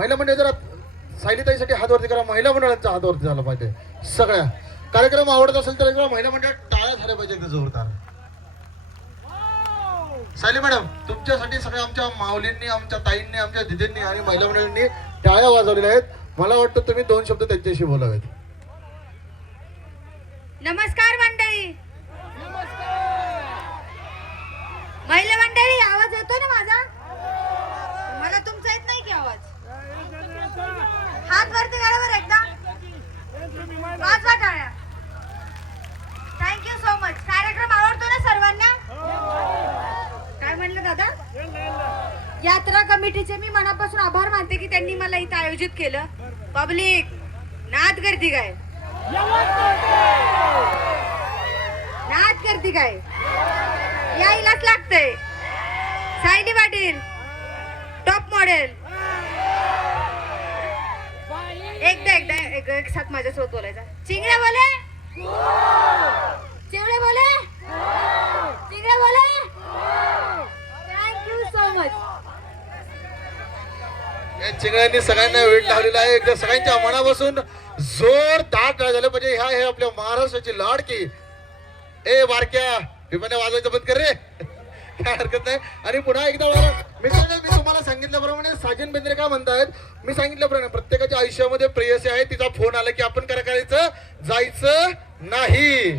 महिला मंडळ जरा सायलीताईसाठी हात वरती करा. महिला मंडळांचा हात वरती झाला पाहिजे. सगळ्या कार्यक्रम आवडत असेल तर एकदा महिला मंडळ टाळ्या झाल्या पाहिजे एकदा जोरदार. सायली मॅडम तुमच्यासाठी सगळ्या आमच्या माऊलींनी, आमच्या ताईंनी, आमच्या दिदींनी आणि महिला मंडळींनी टाळ्या वाजवलेल्या आहेत. मला वाटतं तुम्ही 2 शब्द त्यांच्याशी बोलावेत. नमस्कार मंडळी. महिला मंडळी आवाज येतो ना माझा? मला तुमचा येत नाही की आवाज? हात वरती करा बरं एकदा. वाजवा टाळ्या. Thank you so much. कार्यक्रम आवडतो ना सर्वांना? काय म्हणलं दादा? यात्रा कमिटीचे मी मनापासून आभार मानते की त्यांनी मला इथं आयोजित केलं. पब्लिक नाद करती काय? नाद करती काय? यायलाच लागतंय. Sayali Patil top model. एकदा एक साथ माझ्यासोबत बोलायचा. चिंगड्या बोले, चिवडे बोले, चिंगड्या बोले. Thank you so much. या चिंगळ्यांनी सगळ्यांना वेळ लावलेला आहे. एकदा सगळ्यांच्या मनापासून जोरदार टाळ्या झाल्या पाहिजे. ह्या हे आपल्या महाराष्ट्राची लाडकी. ए बारक्या विमाने वाजवायचं बंद कर रे. काय हरकत नाही. आणि पुन्हा एकदा मित्रांनो मी तुम्हाला सांगितल्याप्रमाणे साजन बेंद्रे काय म्हणतायत, मी सांगितल्याप्रमाणे प्रत्येकाच्या आयुष्यामध्ये प्रेयसी आहे. तिचा फोन आला की आपण काय करायचं, जायचं नाही.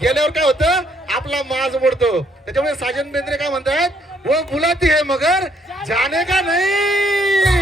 गेल्यावर काय होतं, आपला माज मोडतो. त्याच्यामुळे साजन बेंद्रे काय म्हणतायत, वो बुलाती है मगर जाने का नहीं.